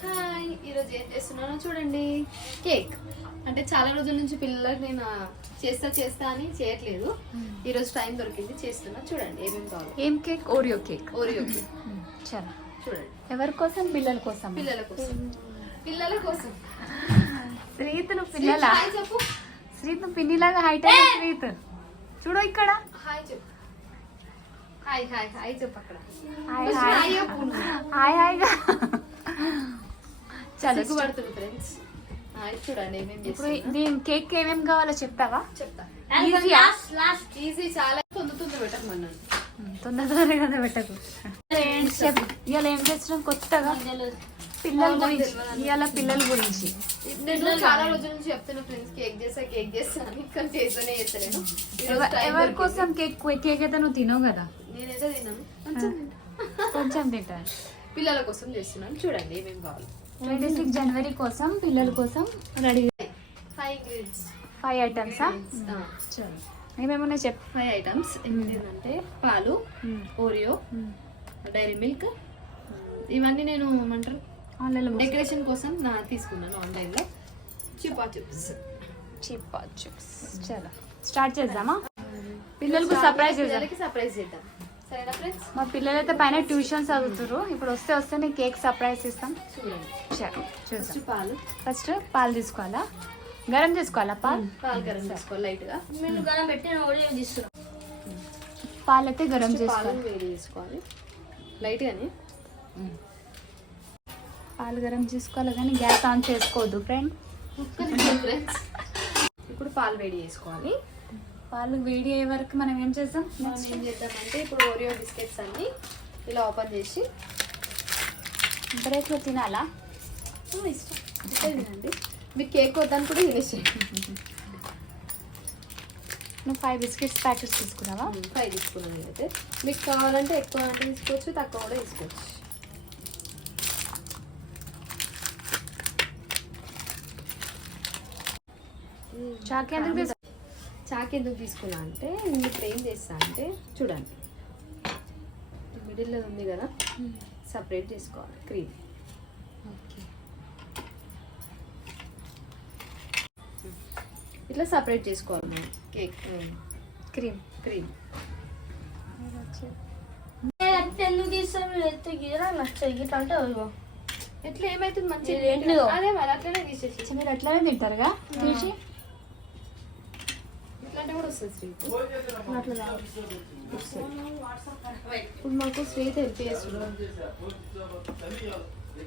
Hi, ఈరోజు ఏం చేస్తున్నానో చూడండి. కేక్ అంటే చాలా రోజుల నుంచి పిల్లలకు నేను చేస్తా అని చేయట్లేదు. ఈరోజు టైం దొరికింది, చేస్తున్నా. చూడండి ఏమేమి కావాలి. ఏం cake? Oreo cake. Oreo cake. చాలా చూడండి. ఎవరి కోసం? పిల్లల కోసం. పిల్లల కోసం. పిల్లల కోసం. శ్రీత్ పిల్లల. హాయ్ చెప్పు. శ్రీత్ పిన్నిలాగా హైట్ అయ్యే శ్రీత్. చూడు ఇక్కడ. హాయ్ చెప్పు. హాయ్ హాయ్ హాయ్ చెప్పు. అక్కడ హాయ్ హాయ్ హాయ్ హాయ్గా. చాలా సిగ్గుపడుతుంది ఫ్రెండ్స్. చూడండి ఏమేమి ఇప్పుడు దీని కేక్ ఏమేమి కావాలో చెప్తావా? చెప్తా. ఈజీ, చాలా తొందర పెట్టమన్నాను. తొందరగా పెట్టకు. ఇవాళ ఏం చేస్తున్నాం కొత్తగా? పిల్లల గురించి. ఇవాళ పిల్లల గురించి నేను చాలా రోజుల నుంచి చెప్తున్నా ఫ్రెండ్స్, కేక్ చేస్తా అని. కానీ చేస్తూనే చేస్తలేను. ఎవరి కోసం కేక్? కేక్ అయితే నువ్వు తినవు కదా. నేనైతే తిన్నాను, కొంచెం తింటా. పిల్లల కోసం చేస్తున్నాను. చూడండి ఏమేమి కావాలి. 26 జనవరి కోసం పిల్లల కోసం రెడీ. 5 ఐటమ్స్. ఏమేమున్నాయి చెప్పు. 5 ఐటమ్స్ ఏంటంటే పాలు, ఓరియో, డైరీ మిల్క్. ఇవన్నీ నేను ఏమంటారు ఆన్లైన్లో డెకరేషన్ కోసం తీసుకున్నాను ఆన్లైన్లో. చిపా చిప్స్. చాలా స్టార్ట్ చేద్దామా? పిల్లలకు సర్ప్రైజ్ చేద్దాం. సరేనా ఫ్రెండ్స్? మా పిల్లలైతే పైన ట్యూషన్ చదువుతారు. ఇప్పుడు వస్తే నేను కేక్ సర్ప్రైజ్ ఇస్తాం. చూడండి. చూద్దాం. పాలు ఫస్ట్ పాలు తీసుకోవాలా? గరం చేసుకోవాలా? పాలు గరం చేసుకోవాలి లైట్ గా. పాలు అయితే గరం పాలు చేసుకోవాలి. వేడి చేసుకోవాలి లైట్ గానే. పాలు గరం చేసుకోవాలి కానీ గ్యాస్ ఆన్ చేసుకోవద్దు ఫ్రెండ్. ఫ్రెండ్స్ ఇప్పుడు పాలు వేడి చేసుకోవాలి. పాలు వేడి అయ్యే వరకు మనం ఏం చేద్దాం? మనం ఏం చేద్దామంటే ఇప్పుడు ఓరియో బిస్కెట్స్ అన్ని ఇలా ఓపెన్ చేసి బ్రేక్లో తినాలా? ఇష్టం తినండి. మీకు కేక్ వద్దని కూడా తినేసేయండి. నువ్వు 5 బిస్కెట్స్ ప్యాకెట్స్ తీసుకున్నావా? 5 తీసుకున్నాను అయితే. మీకు కావాలంటే ఎక్కువ అంటే తీసుకోవచ్చు, తక్కువ కూడా తీసుకోవచ్చు. చాక్ ఎందుకు తీసుకున్నా అంటే ఇప్పుడు ఏం చేస్తా అంటే చూడండి, మిడిల్లో ఉంది కదా, సపరేట్ చేసుకోవాలి క్రీమ్. ఇట్లా సపరేట్ చేసుకోవాలి మనం కేక్ క్రీమ్. ఎట్లా ఏమైతుంది మంచిగా? అదే మరి అట్లనే తీసేసి మీరు అట్లనే తింటారుగా తీసి. ఇట్లాంటి కూడా వస్తుంది ఇప్పుడు మాకు స్వీట్ హెల్ప్ చేస్తున్నారు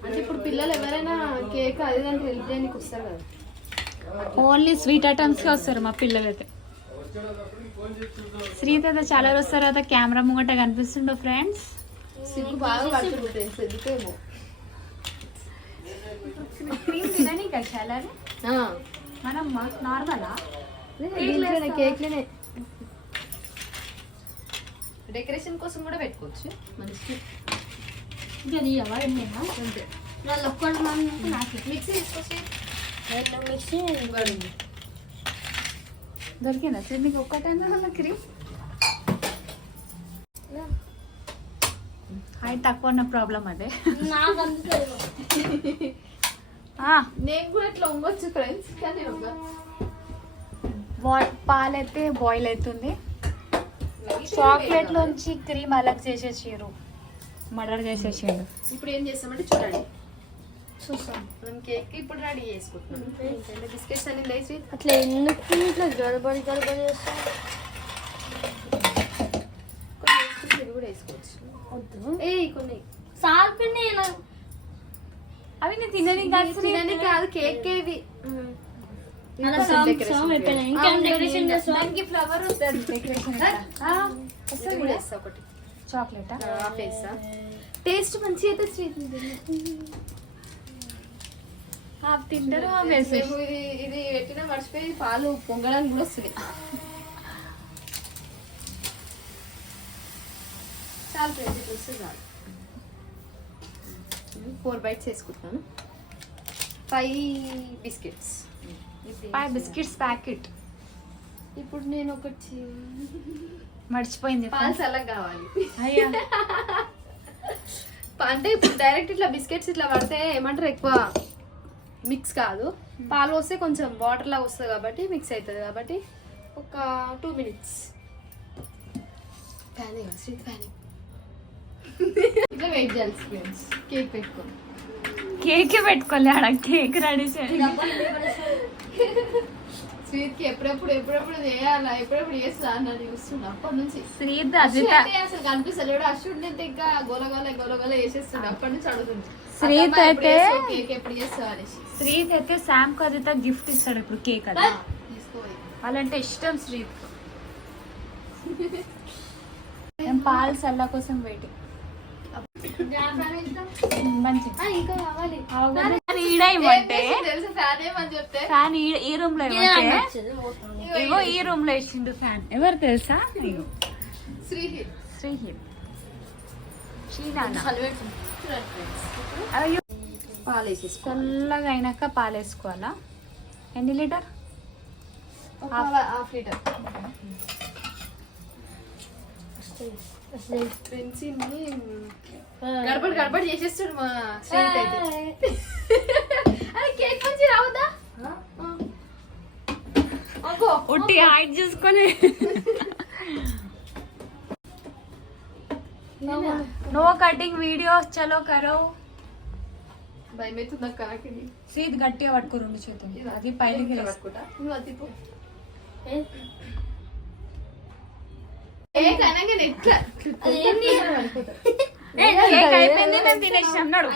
అంటే ఇప్పుడు పిల్లలు ఎవరైనా కేక్ అది దానికి హెల్ప్ చేయడానికి వస్తారు కదా. ఓన్లీ స్వీట్ ఐటమ్స్కి వస్తారు మా పిల్లలు అయితే. శ్రీత్ అయితే చాలా రోజు తర్వాత కెమెరా ముంగట కనిపిస్తుండో ఫ్రెండ్స్. సిగ్గు బాగా పడుతుంది ఫ్రెండ్స్, ఎందుకేమో. క్రీమ్ తినని కదా చాలా మనం నార్మలా కేక్లోనే డెకరేషన్ కోసం కూడా పెట్టుకోవచ్చు మంచి. అంతే. మిక్సీ తీసుకొచ్చి దొరికిందా సార్ మీకు ఒక్కటైనా క్రీమ్? హైట్ తక్కువ ఉన్న ప్రాబ్లం అదే. నేను కూడా ఇట్లా ఉండొచ్చు ఫ్రెండ్స్, కానీ పాలైతే బాయిల్ అవుతుంది. చాక్లెట్ లోంచి క్రీమ్ అలగ్ చేసేసారు, మర్డర్ చేసేసాడు. ఇప్పుడు ఏం చేస్తామంటే చూడండి, మనం కేక్ ఇప్పుడు రెడీ చేసుకుంటున్నాం. బిస్కెట్స్ అన్ని లేచి అట్లా ఎందుకు ఇట్లా గడబడి చేస్తాం? కొన్ని కూడా వేసుకోవచ్చు. కొన్ని అవి నేను తినని కాదు, కేక్ ఇవి ఫ్లవర్ ఒకటి చాక్లెట్ టేస్ట్ మంచి అయితే స్వీట్ తింటారు. ఇది పెట్టినా మర్చిపోయి పాలు పొంగడానికి కూడా వస్తుంది. చాలా ఫ్రెండ్స్ వస్తే చాలు. 4 bites వేసుకుంటాను. 5 బిస్కెట్స్. 5 biscuits packet. ఇప్పుడు నేను ఒకటి మర్చిపోయింది, పాలు చల్లగా కావాలి. అయ్యా అంటే ఇప్పుడు డైరెక్ట్ ఇట్లా బిస్కెట్స్ ఇట్లా పడితే ఏమంటారు ఎక్కువ మిక్స్ కాదు, పాలు వస్తే కొంచెం వాటర్ లాగా వస్తుంది కాబట్టి మిక్స్ అవుతుంది కాబట్టి ఒక 2 minutes ఇట్లా వెయిట్ చేయాలి ఫ్రెండ్స్. కేక్ పెట్టుకోండి. కేక్ పెట్టుకోలే ఆడ కేక్ రెడీ చేయాలి. స్వీట్ కి ఎప్పుడెప్పుడు చేయాలా, ఎప్పుడెప్పుడు చేస్తా అన్నది చూస్తున్నా అప్పటి నుంచి. శ్రీత్ అశ్విన్ అజిత అయితే అసలు కనిపిస్తలేడు. అశ్విన్ అయితే ఇంకా గోలగోల చేసేస్తుండే అప్పటి నుంచి అడుగుతుంది. శ్రీత్ అయితే కేక్ ఎప్పుడు చేస్తావు అనేసి. శ్రీత్ అయితే శామ్ కు అజిత గిఫ్ట్ ఇస్తాడు ఇప్పుడు కేక్ అది. తీసుకోవాలి. వాళ్ళంటే ఇష్టం శ్రీత్. నేను పాల సల్లా కోసం వెయిటింగ్. మంచి ఇంకా కావాలి ఈడేమంటే తెలుసు ఫ్యాన్ ఏమని చెప్తే ఫ్యాన్ ఈ రూమ్ లో ఇవ్వంటే ఇగో ఈ రూమ్ లో ఇచ్చిండు ఫ్యాన్. ఎవరు తెలుసా? ఇగో శ్రీహిత్. శ్రీహిత్ శ్రీనాన్న. చూడండి friends. అయ్యో పాలు వేసేసుకో. చల్లగా అయినాక పాలు వేసుకోవాలా? ఎన్ని లీటర్? ఒక హాఫ్ లీటర్. గడబడి చేసేస్తాడు మా శ్రీహిత్ అయితే. అరే కేక్ మంచి రావద్దా? ఒట్టి హైట్ చూసుకొని నో కటింగ్ వీడియోస్ చలో కరో. భయమవుతుంది అక్క నాకు. సీట్ గట్టిగా పట్టుకో రెండు చేతులు. అది పైనకి పట్టుకుంటా. నువ్వు అది పో. కేక్ అనగానే ఎట్లా కేక్ అయిపోయింది, మేము తినేసి అన్నాడు.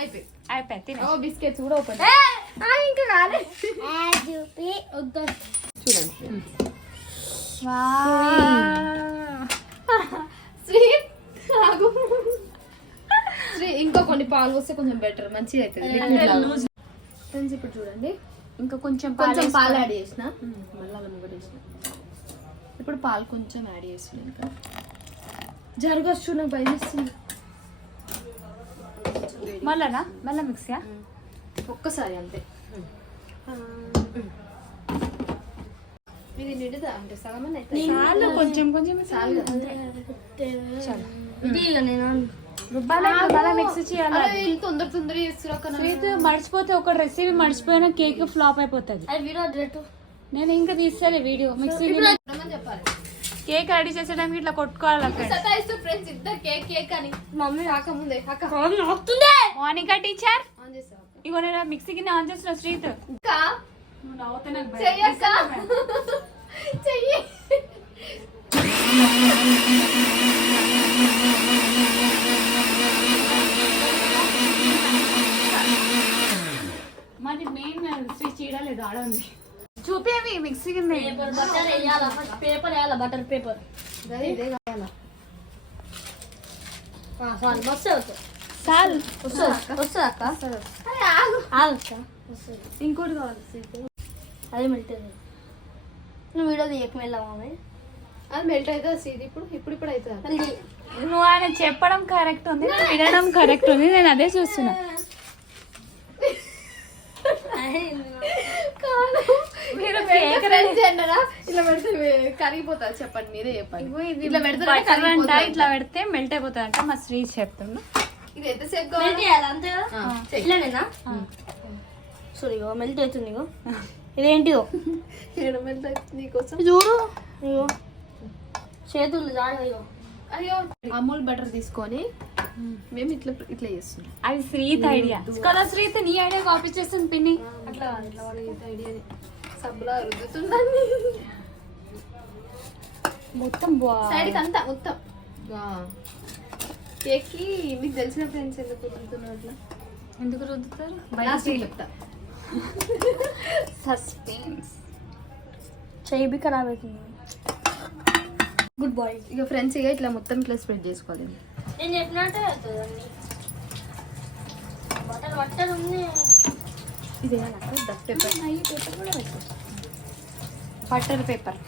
అయిపోయింది తినే. బిస్కెట్స్ కూడా ఓపెన్. ఇంకా కాలే. చూడండి ఇంకా కొన్ని పాలు వస్తే కొంచెం బెటర్, మంచిగా అవుతుంది ఫ్రెండ్స్. ఇప్పుడు చూడండి ఇంకా కొంచెం పాలు యాడ్ చేసిన, మళ్ళీ అల్లం కూడా వేసిన. ఇప్పుడు పాలు కొంచెం యాడ్ చేస్తున్నాను. ఇంకా జరగచ్చు, నాకు భయం వేస్తుంది. మళ్ళా మిక్సీ ఒక్కసారి అంతే. ఇది నిండుదా అంటే సగం చాలు, కొంచెం కొంచెం చాలు కదా. మిక్సీ చేయాలి. తొందర చేస్తున్నా. మర్చిపోతే ఒక రెసిపీ మర్చిపోయిన కేక్ ఫ్లాప్ అయిపోతుంది. నేను ఇంకా తీస్తాను వీడియో. మిక్సీ చెప్పాలి. కేక్ రెడీ చేసేటానికి ఇట్లా కొట్టుకోవాలి అక్కడ. ఫ్రెండ్స్ ఇద్దరు కేక్ అని మమ్మీ రాకముందే మోనికా టీచర్ ఆన్ చేస్తావా? ఇగో నేను మిక్సీ కింద ఆన్ చేస్తున్నా. శ్రీత్ అక్క నువ్వు నవ్వుతే నాకు భయం. చెయ్యక్క చెయ్యి. మాది మెయిన్ శ్రీ చీడలేదు ఆడ ఉంది. చూపేవి మిక్సీ కింద. పేపర్ వేయాలా? బటర్ పేపర్ ఇదే కావాలా? చాలు వస్తుంది అక్క. ఇంకోటి కావాలి. అదే మెల్ట్ నువ్వు వీడియో తీయకమెళ్ళా మమ్మీ. అది మెల్ట్ అవుతుంది సీది. ఇప్పుడు అవుతుంది. నువ్వు ఆయన చెప్పడం కరెక్ట్ ఉంది, వినడం కరెక్ట్ ఉంది. నేను అదే చూస్తున్నా. మీరు కేక్ రెడీ చేయరా? ఇట్లా పెడితే కరిగిపోతుంది. చెప్పండి, మీరే చెప్పండి. ఇట్లా పెడితే ఇట్లా పెడితే మెల్ట్ అయిపోతుంది అంట మా శ్రీ చెప్తుండు. ఇది ఎంతసేపు అంతే కదా? ఇట్లానేనా? సారీ మెల్ట్ అవుతుంది. ఇగో ఇదేంటిదో మెల్ట్ అవుతుంది నీకోసం. చూడు ఇగో చేతులు జాడో. అయ్యో అమూల్ బటర్ తీసుకొని మేము ఇట్లా చేస్తున్నాం. అది శ్రీత్ ఐడియా కదా. శ్రీత్ నీ ఐడియా కాపీ చేస్తుంది పిన్ని. అట్లా ఐడియా సబ్బులా రుద్దుతుందండి మొత్తం సైడ్కి అంతా మొత్తం. కేక్ కి మీకు తెలిసిన ఫ్రెండ్స్ ఎందుకు రుద్దుతున్నారు అట్లా? ఎందుకు రుద్దుతారు? చెప్తా. సస్పెన్స్. చెయ్యి ఖరాబ్ అవుతుంది. Good bye. ఇక ఫ్రెండ్స్ ఇక ఇట్లా మొత్తం ఇట్లా స్ప్రెడ్ చేసుకోవాలి. నేను చెప్పినట్టే బటర్ ఉంది. ఇది డస్ట్ పేపర్. పేపర్ కూడా పెట్టు. Butter paper.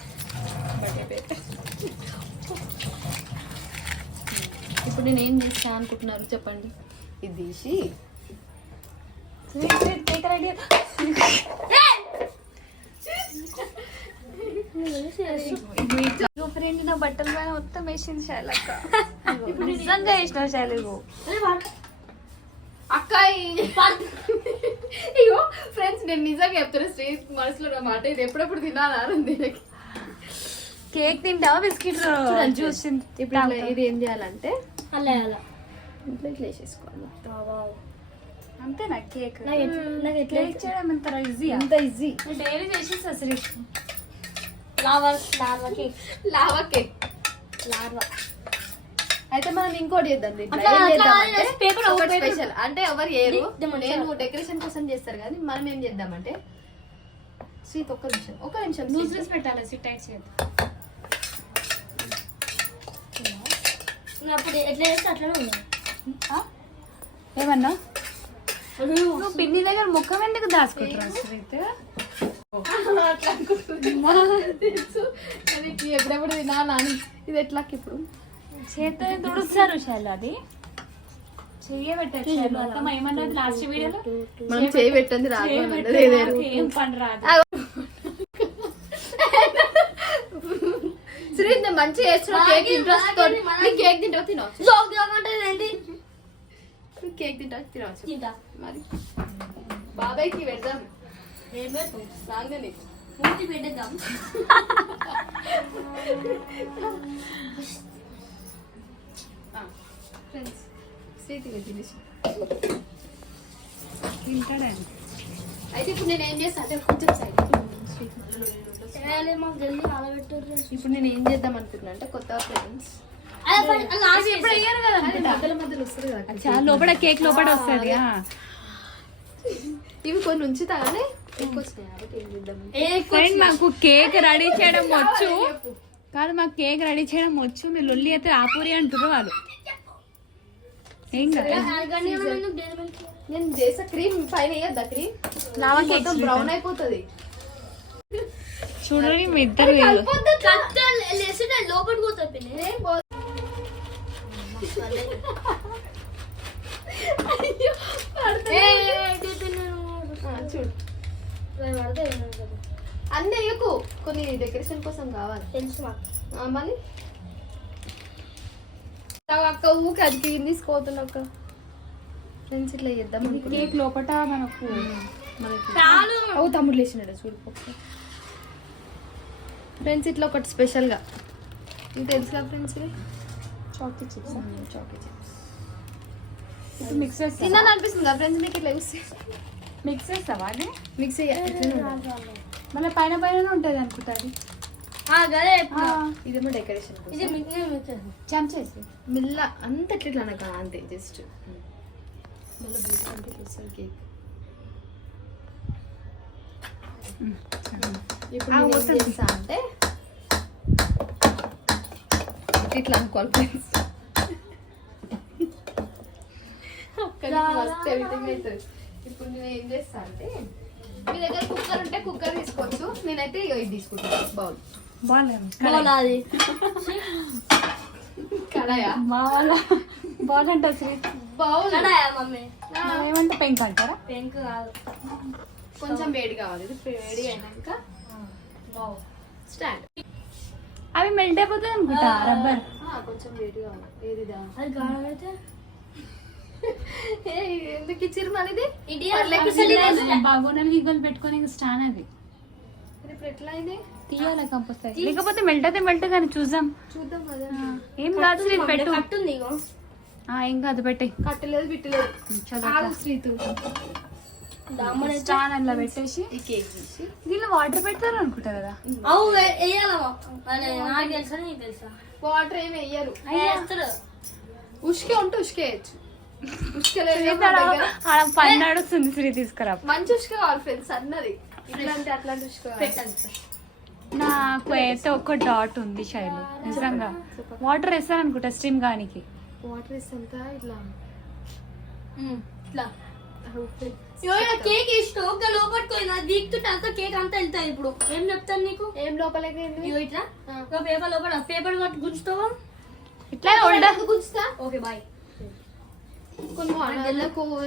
ఇప్పుడు నేను ఏం చేస్తాను అనుకుంటున్నారు చెప్పండి. ఇది తీసి కేక్ రెడీ. ఫ్రెండ్ నా బట్టల పైన మొత్తం వేసింది శైలక్క. ఇప్పుడు నిజంగా వేసిన శైలు. అక్కాయి ఇగో ఫ్రెండ్స్ నేను నిజంగా చెప్తాను స్ట్రీట్ మనసులో నా మాట ఇది ఎప్పుడెప్పుడు తినాలా ఉంది నాకు. కేక్ తింటావా బిస్కెట్ జ్యూస్ ఇప్పుడు ఇట్లా ఇది ఏం చేయాలంటే అలా అలా ఇట్లా ఇట్లా వేసేసుకోవాలి. అంతేనా కేక్ నాకు ఎట్లా కేక్ చేయడం ఎంత ఈజీ ఎంత ఈజీ. డైలీ చేసేస్తా శ్రీ larva cake lava cake. Larva అయితే మనం ఇంకోటి చేద్దాం దీంట్లో. అట్లా- ఏం అట్లా చేద్దామంటే అనేసి paper ఒకటి paper. స్పెషల్ అంటే ఎవరు ఏరు demonstration. నేను డెకరేషన్ కోసం చేస్తారు కానీ మనం ఏం చేద్దామంటే స్వీట్ ఒక్క నిమిషం లూజ్ పెట్టాలి సిట్ టైట్ చేయదు. అప్పుడు ఎట్లా చేస్తే అట్లనే ఉంది. ఏమన్నా నువ్వు పిన్ని దగ్గర ముఖం ఎందుకు దాచుకుంటున్నావు శ్రీత్? అట్లా అనుకుంటున్నా. తెలుసు కానీ ఎప్పుడెప్పుడు తినాలా అని. ఇది ఎట్లా ఇప్పుడు చేతితో తుడుస్తారు శైలు అది చెయ్యబెట్టారు శైలు అత్తమ్మ ఏమన్నది లాస్ట్ వీడియోలో మనం చేయి పెట్టండి రాదు. ఏం పని రాదు. శ్రీ మంచిగా చేస్తున్నావు కేక్ ఇంట్రెస్ట్ తోటి. నీకు కేక్ తింటావు తినవచ్చు. అంటే ఏంటి కేక్ తింటావు తినవచ్చు. తింటా మరి బాబాయ్కి పెడదాం ఏం పెడతాం రాగానే. మూతి పెట్టేద్దాం. ఫ్రెండ్స్ స్వీట్ తినేసి తింటాడండి. అయితే ఇప్పుడు నేను ఏం చేస్తా అంటే కొంచెం సైడ్ మాకు జల్దీ ఆలబెట్టారు. ఇప్పుడు నేను ఏం చేద్దాం అనుకుంటున్నా అంటే కొత్త ఫ్రెండ్స్ ఇప్పుడు అయ్యారు కదా మధ్యలో మధ్యలో వస్తుంది కదా చాలా లోపల కేక్ లోపల వస్తుంది. ఇవి కొన్ని ఉంచుతాగానే ఎక్కువ వచ్చినాయి కాబట్టి ఏం చేద్దాం ఫ్రెండ్ మాకు కేక్ రెడీ చేయడం వచ్చు కాదు, మాకు కేక్ రెడీ చేయడం వచ్చు. మీరు లొల్లి అయితే ఆపూరి అంటారు వాళ్ళు. ఏం కదా నేను చేసే క్రీమ్ పైన వేయద్దా క్రీమ్ లావా కేక్ మొత్తం బ్రౌన్ అయిపోతుంది. చూడండి మీ ఇద్దరు లోపలికి పోతా పిన్ని. చూడు అన్నీ వేయకు, కొన్ని డెకరేషన్ కోసం కావాలి. తెలుసు మాకు. మళ్ళీ అక్క ఊకి అది క్రీమ్ తీసుకోతున్నా అక్క. ఫ్రెండ్స్ ఇట్లా చేద్దాం కేక్ లోపల మనకు మనకి తమ్ముడు లేచినాడు చూడు. ఫ్రెండ్స్ ఇట్లా ఒకటి స్పెషల్గా మీకు తెలుసు కదా ఫ్రెండ్స్ ఇది చాక్లెట్ చిప్స్ చాక్లెట్ చిప్స్ ఇప్పుడు మిక్స్ చేస్తా తిన్నాను అనిపిస్తుంది కదా ఫ్రెండ్స్ మీకు ఇట్లా చూస్తే. మిక్స్ చేస్తావా అది మిక్స్ మళ్ళీ పైన పైన ఉంటుంది అనుకుంటా అది. గదే ఇదేమో డెకరేషన్ ఇది మిక్స్ చెంచేసి మిల్ల అంత ఎట్లా నాకు అంతే జస్ట్ మళ్ళీ బయట అంటే చూస్తారు కేక్. ఇప్పుడు నేను ఏం చేస్తా అంటే ఇట్లా అనుకోవాలి ఫ్రెండ్స్. మస్తు ఎడిటింగ్ అవుతుంది. ఇప్పుడు నేను ఏం చేస్తా అంటే మీ దగ్గర కుక్కర్ ఉంటే కుక్కర్ తీసుకోవచ్చు. నేనైతే ఇది తీసుకుంటాను బౌల్. అది కడాయా బాల్ అంట శ్రీ బౌల్ కడాయా మమ్మీ ఏమంటే పెంక్ అంటారా? పెంక్ కాదు కొంచెం వేడి కావాలి. ఇది వేడి అయినాక స్టాండ్ అవి మెల్ట్ అయిపోతాయి అనుకుంటా రబ్బర్. కొంచెం వేడి కావాలి. ఏదిదా అది గాఢం అయితే ఎందుకు ఇచ్చిర్రు మనది బాగోనని హిగ్గలు పెట్టుకొని స్టాండ్ అది ఇప్పుడు ఎట్లా అయింది తీయాలి కంపల్సరీ. లేకపోతే మెల్ట్ అయితే మెల్ట్ కానీ చూద్దాం. చూద్దాం అదే. ఏం కాదు శ్రీ పెట్టు. కట్టుంది ఇగో ఏం కాదు పెట్టే. కట్టలేదు బిట్టలేదు. శ్రీతు స్టాండ్ అట్లా పెట్టేసి ఈ కేక్ తీసి దీనిలో వాటర్ పెడతారు అనుకుంటా కదా. అవు వేయాలమ్మా. నాకు తెలుసా నీకు తెలుసా? వాటర్ ఏమి వేయరు. వేస్తారు. ఉష్కే ఉంటే ఉష్కేయచ్చు. పని నడుస్తుంది శ్రీ తీసుకురా. మంచి ఉష్క కావాలి ఫ్రెండ్స్ అన్నది. ఇట్లాంటి అట్లాంటి ఉష్క నాకు అయితే ఒక డాట్ ఉంది శైలు నిజంగా. వాటర్ వేస్తాను అనుకుంటా స్ట్రీమ్ గానికి. వాటర్ వేస్తా ఇట్లా ఇట్లా కేక్ ఇష్టం ఒక లోపలికి పోయినా దిక్తుంటే అంతా కేక్ అంతా వెళ్తాయి. ఇప్పుడు ఏం చెప్తాను నీకు? ఏం లోపలికి ఇగో ఇట్లా ఒక పేపర్ లోపల పేపర్ గుంచుతావా? ఇట్లా గుంచుతా. Okay bye. కొన్ని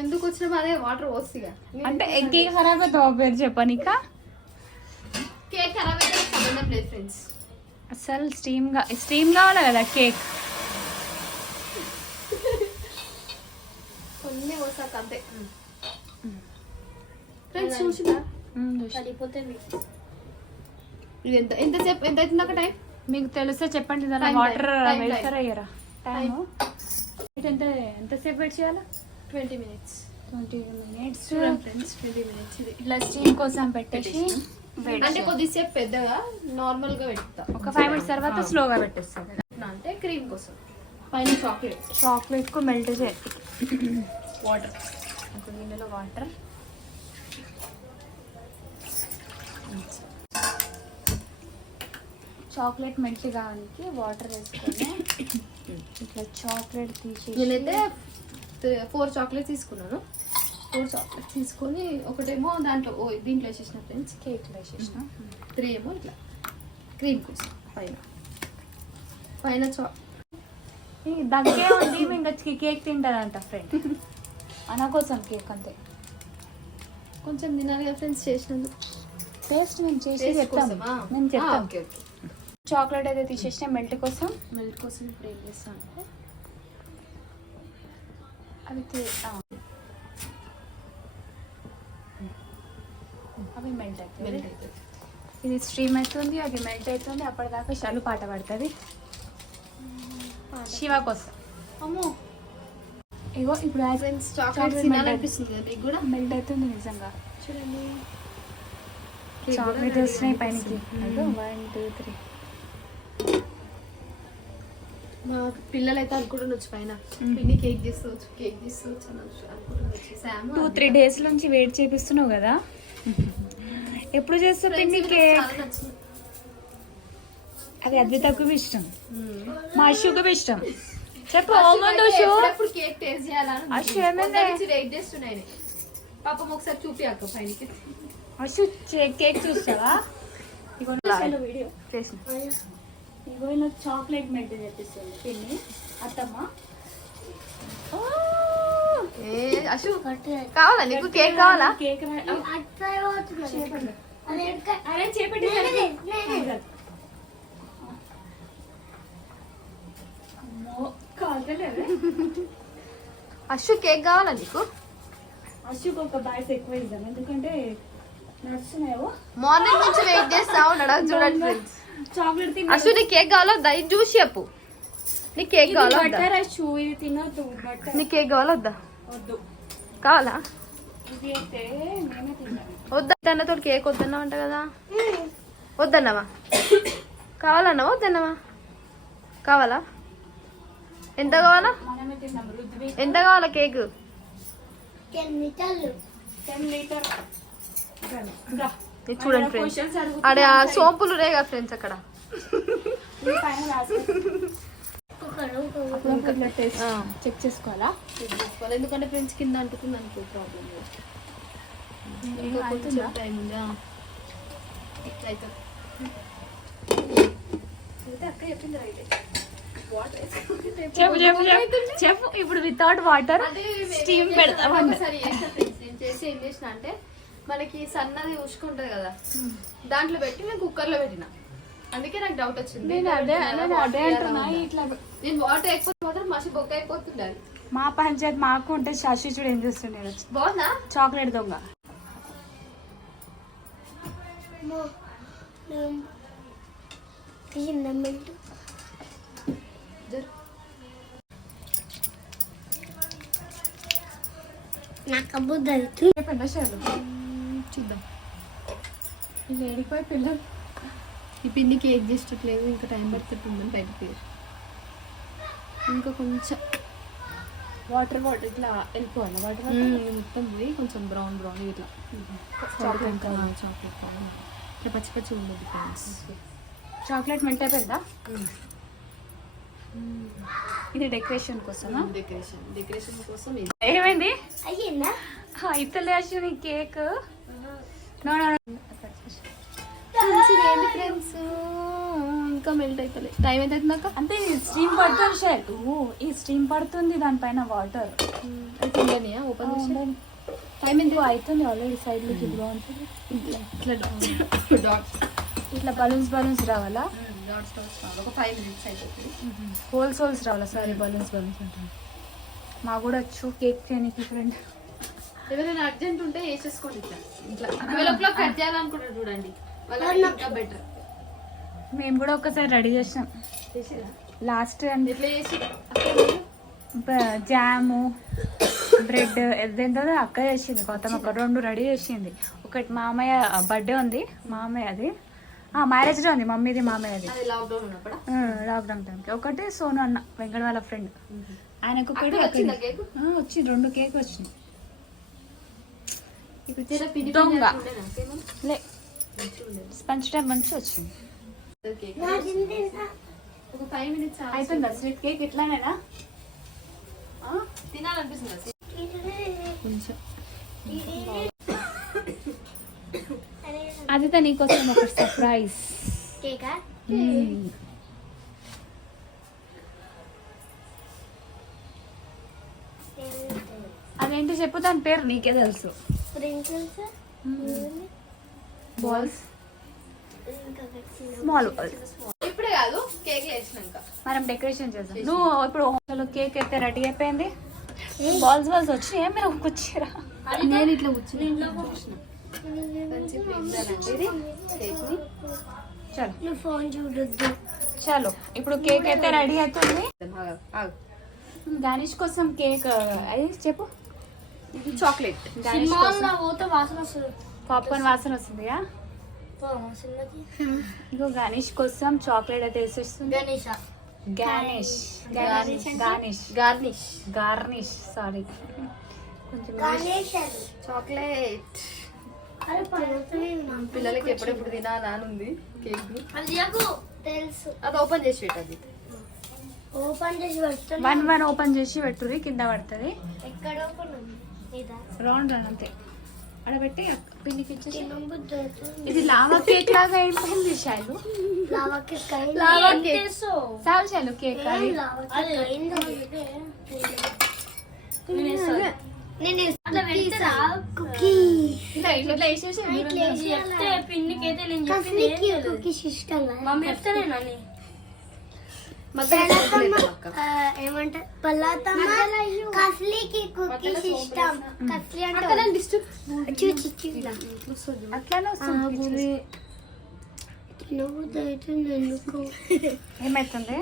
ఎందుకు వచ్చిన అదే వాటర్ పోస్తిగా అంటే కేక్ ఖరాబ్ అవుతావా పేరు చెప్పనిక? కేక్ ఖరాబ్ అయితే సంబంధం లేదు ఫ్రెండ్స్. అసలు స్టీమ్ కావాలి కదా కేక్. కొన్ని సార్ అంతే ఫ్రెండ్స్ చూసినా పడిపోతే మీకు ఇది ఎంతసేపు ఎంత అవుతుంది ఒక టైం మీకు తెలిస్తే చెప్పండి దాని Time, వాటర్ time, వేస్తారా అయ్యారా టైం ఎంతసేపు వెయిట్ చేయాలా 20 minutes 20 minutes చూడండి ఫ్రెండ్స్ 20 minutes ఇది ఇట్లా స్టీమ్ కోసం పెట్టేసి wait అంటే చేయాలి. కొద్దిసేపు పెద్దగా నార్మల్ గా పెడతా ఒక 5 minutes తర్వాత స్లోగా పెట్టేస్తాం అంటే క్రీమ్ కోసం పైన చాక్లెట్ చాక్లెట్ కు మెల్ట్ చేయాలి వాటర్ ఒక గిన్నెలో వాటర్ చాక్లెట్ మెల్ట్ కావడానికి వాటర్ వేసుకొని ఇట్లా చాక్లెట్ తీసేసి నేనైతే 4 చాక్లెట్స్ తీసుకున్నాను 4 చాక్లెట్స్ తీసుకొని ఒకటేమో దాంట్లో దీంట్లో వేసేసిన ఫ్రెండ్స్ కేక్ వేసేసిన 3 ఏమో ఇట్లా క్రీమ్ కోసం పైన దగ్గే ఉంది ఇంకా కేక్ తింటారంట ఫ్రెండ్ అన్న కోసం కేక్ అంతే కొంచెం తినాలి కదా ఫ్రెండ్స్ చేసినందుకు టేస్ట్ మేము చేసి Taste చెప్తాం కోసమా? నేను చెప్తాను ఓకే ఓకే చాక్లెట్ అయితే తీసేసిన మెల్ట్ కోసం మిల్క్ కోసం ఇప్పుడు ఏం చేస్తాను అంటే అవి అవి మెల్ట్ అవుతాయి మెల్ట్ అవుతుంది ఇది స్ట్రీమ్ అవుతుంది అది మెల్ట్ అవుతుంది అప్పటిదాకా షాలు పాట పడుతుంది శివ కోసం అమ్మో ఇగో ఇప్పుడు ఫ్రెండ్స్ చాక్లెట్స్ తినాలనిపిస్తుంది కదా మీకు కూడా మెల్ట్ అవుతుంది నిజంగా చూడండి చాక్లెట్ వస్తున్నాయి పైనకి 1 2 3 మా పిల్లలు అయితే అనుకుంటుండొచ్చు పైన పిన్ని కేక్ తీసుకోవచ్చు అని అనుకుంటుండొచ్చు శామ్ 2-3 డేస్ నుంచి వెయిట్ చేపిస్తున్నావు కదా ఎప్పుడు చేస్తా పిండి కేక్ చాలా నచ్చింది అది అద్వితకు ఇష్టం మా అశుకు ఇష్టం చెప్పు ఎప్పుడు కేక్ టేస్ట్ అశు ఏమైంది? చేయాలని వెయిట్ చేస్తున్నాయి పాపం ఒకసారి చూపియాక పైనకి అశు కేక్ చూస్తావా ఇగో వీడియో చేసిన ఇగో ఇలా చాక్లెట్ మెల్ట్ చేపిస్తుంది పిండి అత్తమ్మ అశు కావాలా నీకు కేక్ కావాలా కేక్ అరే చేపెట్టి అశు కేక్ కావాలా నీకు అశుకు ఒక బాయ్స్ ఎక్కువ ఇద్దాం ఎందుకంటే నడుస్తున్నాయో మార్నింగ్ నుంచి వెయిట్ చేస్తా ఉన్నాడు చూడండి ఫ్రెండ్స్ చాక్లెట్ అశు నీ కేక్ కావాలా వద్దా ఇది చూసి చెప్పు నీ కేక్ కావాలా వద్దా బటర్ అశు ఇది తినద్దు బటర్ నీ కేక్ కావాలా వద్దా వద్దు కావాలా ఇది అయితే మేమే తింటాం వద్దా అన్నతో కేక్ వద్దన్నావు అంట కదా వద్దన్నావా కావాలన్నావా వద్దన్నావా కావాలా ఎంత కావాలా మనమే తిన్నాం రుద్వి ఎంత కావాలా కేక్ 10 మీటర్లు 10 లీటర్ ఇది చూడండి ఫ్రెండ్స్ అడే ఆ సోంపులు రే కదా ఫ్రెండ్స్ అక్కడ చెక్ చేసుకోవాలా ఎందుకంటే ఫ్రెండ్స్ కింద అంటుకుంది అనుకో ప్రాబ్లమ్ ఇంకా కొంచెం టైం ఉందా ఇట్లా అయితే అక్క చెప్పింది రైట్ చెప్పు చెప్పు చెప్పు చెప్పు ఇప్పుడు వితౌట్ వాటర్ స్టీమ్ పెడతాం ఒకసారి చేసిన ఫ్రెండ్స్ నేను చేసి ఏం చేసిన అంటే మనకి సన్నది ఉసుకుంటది కదా దాంట్లో పెట్టి నేను కుక్కర్ లో పెట్టిన అందుకే నాకు డౌట్ వచ్చింది నేను అదే అంటున్నా ఇట్లా నేను వాటర్ ఎక్కువ వాటర్ మసి బొక్క అయిపోతుంది అది మా పంచాయత్ మాకు ఉంటే శశి చూడు ఏం చేస్తుండే బాగుందా చాక్లెట్ దొంగ నాకు అబ్బుద్ది పెద్దశాలు చూద్దాం ఇది ఏడిపోయి పిల్లలు ఈ పిండి కేక్ చేసేటట్లేదు ఇంకా టైం పడుతుందని బయటకు ఇంకా కొంచెం వాటర్ ఇట్లా వెళ్ళిపోవాలి వాటర్ మొత్తం పోయి కొంచెం బ్రౌన్ ఇట్లా చాక్లెట్ ఇట్లా పచ్చి పచ్చి ఉండదు ఫ్రెండ్స్ చాక్లెట్ మెల్ట్ అయిపోయిందా ఇది డెకరేషన్ కోసమా డెకరేషన్ కోసం ఇది ఏమైంది అయ్యిందా అయితలే అశ్విని కేక్ ఫ్రెండ్స్ ఇంకా మెల్ట్ అవుతలే టైం ఎంత అవుతుందాక అంటే స్టీమ్ పడుతుంది షర్ట్ ఈ స్టీమ్ పడుతుంది దానిపైన వాటర్ అయితే ఉండనియా ఓపెన్ చేసి టైం ఎంత అవుతుంది ఆల్రెడీ సైడ్ లోకి ఇది బాగుంటుంది ఇట్లా డాట్స్ ఇట్లా బలూన్స్ రావాలా డాట్స్ ఒక 5 minutes అయిపోతుంది హోల్స్ రావాలా సారీ బలూన్స్ ఉంటుంది మాకు కూడా వచ్చు కేక్ చేయడానికి ఫ్రెండ్. ఏదైనా అర్జెంట్ ఉంటే వేసేసుకోండి ఇట్లా ఇట్లా 12 కట్ చేయాలనుకుంటారు చూడండి, వాళ్ళకి ఇంకా బెటర్. మేము కూడా ఒకసారి రెడీ చేసినాం చేసేదా లాస్ట్ ఎట్లా చేసి జాము బ్రెడ్ ఎంతో అక్క చేసింది, కొత్త ఒక 2 రెడీ చేసింది. ఒకటి మామయ్య బర్త్డే ఉంది, మామయ్య అది మ్యారేజ్ డే ఉంది, మమ్మీది మామయ్యది అది లాక్డౌన్ ఉన్నప్పుడు లాక్డౌన్ టైంకి. ఒకటి సోను అన్న వెంకట వాళ్ళ ఫ్రెండ్, ఆయనకు ఒకటి వచ్చిందా కేక్? వచ్చింది 2 కేక్ వచ్చినాయి. ఇప్పుడు చేసే పిండి దొంగ పిండి లే స్పంచ్ టైం మంచి వచ్చింది. కేక్ ఒక 5 minutes అయిపోయిందా స్వీట్ కేక్ ఇట్లానేనా? తినాలనిపిస్తుంది కొంచెం అది నీకోసం ఒక సర్ప్రైజ్. కేకా అదేంటి చెప్పు, దాని పేరు నీకే తెలుసు. Sprinkles balls, small balls. ఇప్పుడే కాదు కేక్ వేసినాక మనం డెకరేషన్ చేద్దాం. నువ్వు ఇప్పుడు కేక్ అయితే రెడీ అయిపోయింది. బాల్స్ బాల్స్ వచ్చినాయా? మీరు వచ్చారా? నేను ఇట్లా కూర్చుని మంచి పెంచాలంటే ఇది కేక్ని. చలో నువ్వు ఫోన్ చూడొద్దు. చలో ఇప్పుడు కేక్ అయితే రెడీ అవుతుంది. ఆగు. గార్నిష్ కోసం కేక్ అది చెప్పు. ఇది చాక్లెట్ గార్నిష్ కోసం సినిమాల్లో పోతే వాసన వస్తుంది. పాప్కార్న్ వాసన వస్తుందిగా. సినిమాకి ఇంకో గార్నిష్ కోసం చాక్లెట్ అయితే వేసేస్తుంది. Ganache garnish garnish garnish garnish garnish sorry కొంచెం చాక్లెట్. అరే పడుతుంది పిల్లలకి ఎప్పుడెప్పుడు తినాలా అని ఉంది కేక్ ని. అది నాకు తెలుసు. అది ఓపెన్ చేసి పెట్టది. ఓపెన్ చేసి పెడుతున్నా. 1 ఓపెన్ చేసి పెట్టుర్రి, కింద పడుతుంది. ఎక్కడ ఓపెన్ ఉంది? ఇదా రౌండ్ అంతే అడబెట్టి పిండికి ఇచ్చేసి. తినబుద్ధి అవుతుంది. ఇది లావా కేక్ లాగా అయిపోయింది శైలు. లావాకి lava cake. చాలు శైలు కేక్ అది. ఇట్లా ఇట్లా వేసేసి ఏమంటారు పల్లాతమ్మ కస్లీకి కుకీస్ ఇష్టం. కస్లీ అంటే అట్లానే వస్తుంది. తినబుద్ధి అవుతుంది ఎందుకు? ఏమైతుంది?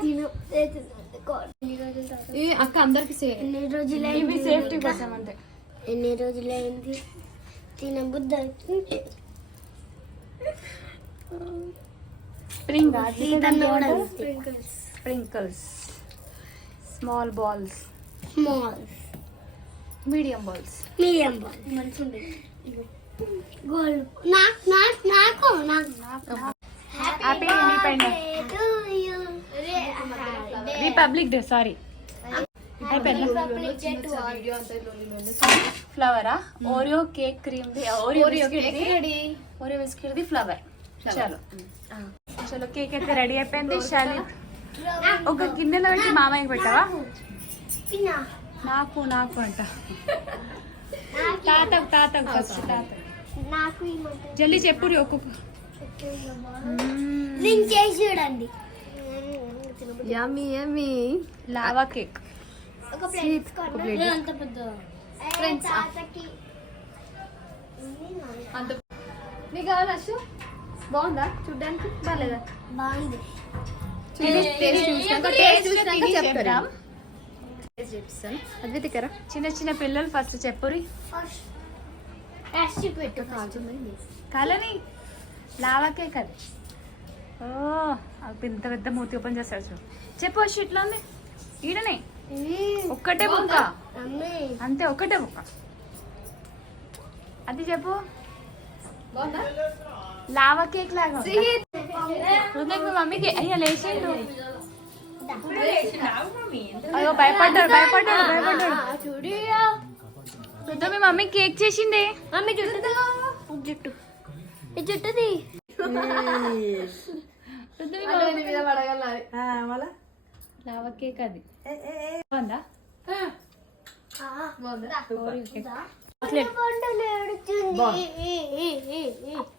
అక్క అందరికి ఎన్ని రోజులు ఇవి సేఫ్టీ కోసం అంతే. ఎన్ని రోజులైంది తినబుద్ధి అవుతుంది. Spring sprinkles sprinkles, small balls, small medium balls. Medium ball మంచిగా ఉంది. గోల్డ్ నాకు happy independence republic day. Sorry అయిపోయింది. ఫ్లవరా? ఓరియో కేక్ క్రీమ్ ది, ఓరియో బిస్కెట్ ది ఫ్లవర్. చలో చలో కేక్ అయితే రెడీ అయిపోయింది. శాలి ఒక గిన్నెలో పెట్టి మామయ్యకి పెట్టావా? నాకు నాకు అంట తాతకు ఫస్ట్ తాతకు నాకు జల్దీ చెప్పు ఒక్కొక్క. రింగ్ చేసి చూడండి. యమ్మీ యమ్మీ లావా కేక్. ఒక ప్లేట్ తీసుకోండి. అంత పెద్ద ఫ్రెండ్స్ అంత నీకు కావాలి అశు? బాగుందా చూడ్డానికి? బాగాలేదా? బాగుంది. టేస్ట్ చూసినాక చెప్తారా? చెప్తాను. అద్వితికరా చిన్న చిన్న పిల్లలు ఫస్ట్ చెప్పురి. ఫస్ట్ పెట్టు. కలని లావా కేక్ అది. ఓ ఇంత పెద్ద మూతి ఓపెన్ చేస్తాడు చూడు. చెప్పు అశు ఇట్లా ఉంది. ఈడనే ఒక్కటే బుక్క అంతే, ఒక్కటే బుక్క. అది చెప్పు. లావా కేక్ లాగా మీ మమ్మీకి అయ్యా లేచిండు. అయ్యో భయపడ్డాడు భయపడ్డాడు భయపడ్డాడు. చూద్దాం మీ మమ్మీ కేక్ చేసిండే. మమ్మీ జుట్టు ఈ జుట్టుది లావా కేక్ అది బాగుందా?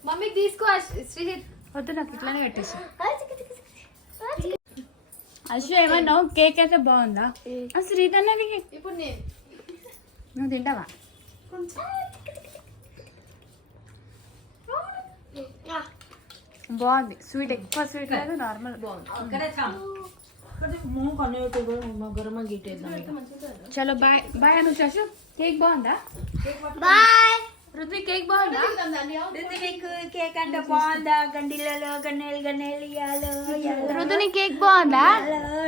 మమ్మీ తీసుకో శ్రీజిత్. వద్దు నాకు ఇట్లానే పెట్టేసి. అశ్వ ఏమన్నావు కేక్ అయితే బాగుందా అసలు శ్రీతన్నది ఇప్పుడు నేను నువ్వు తింటావా కొంచెం బాగుంది స్వీట్ ఎక్కువ స్వీట్ లేదు నార్మల్ చలో బాయ్ బాయ్ అను చాషు కేక్ బాగుందా బాయ్ పృథ్వీ కేక్ బాగుందా కేక్ అంటే బాగుందా గండిలలో గన్నెలు గన్నెలు ఇయ్యాలో పృథ్వీ కేక్ బాగుందా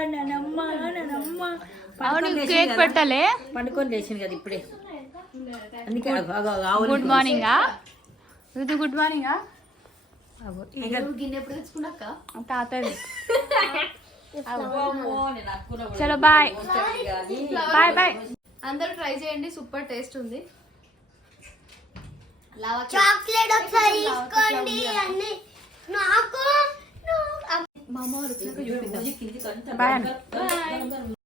నన్నమ్మ అవును కేక్ పెట్టలే పండుకొని లేచింది కదా ఇప్పుడే అందుకే గుడ్ మార్నింగ్ రుతు గుడ్ మార్నింగ్ గిన్నె ఎప్పుడు తెచ్చుకున్నాక తాతది చలో బాయ్ బాయ్ బాయ్ అందరూ ట్రై చేయండి సూపర్ టేస్ట్ ఉంది లావా చాక్లెట్ ఒకసారి తీసుకోండి అన్ని నాకు మా అమ్మ వాళ్ళు వచ్చినాక చూపిద్దాం బాయ్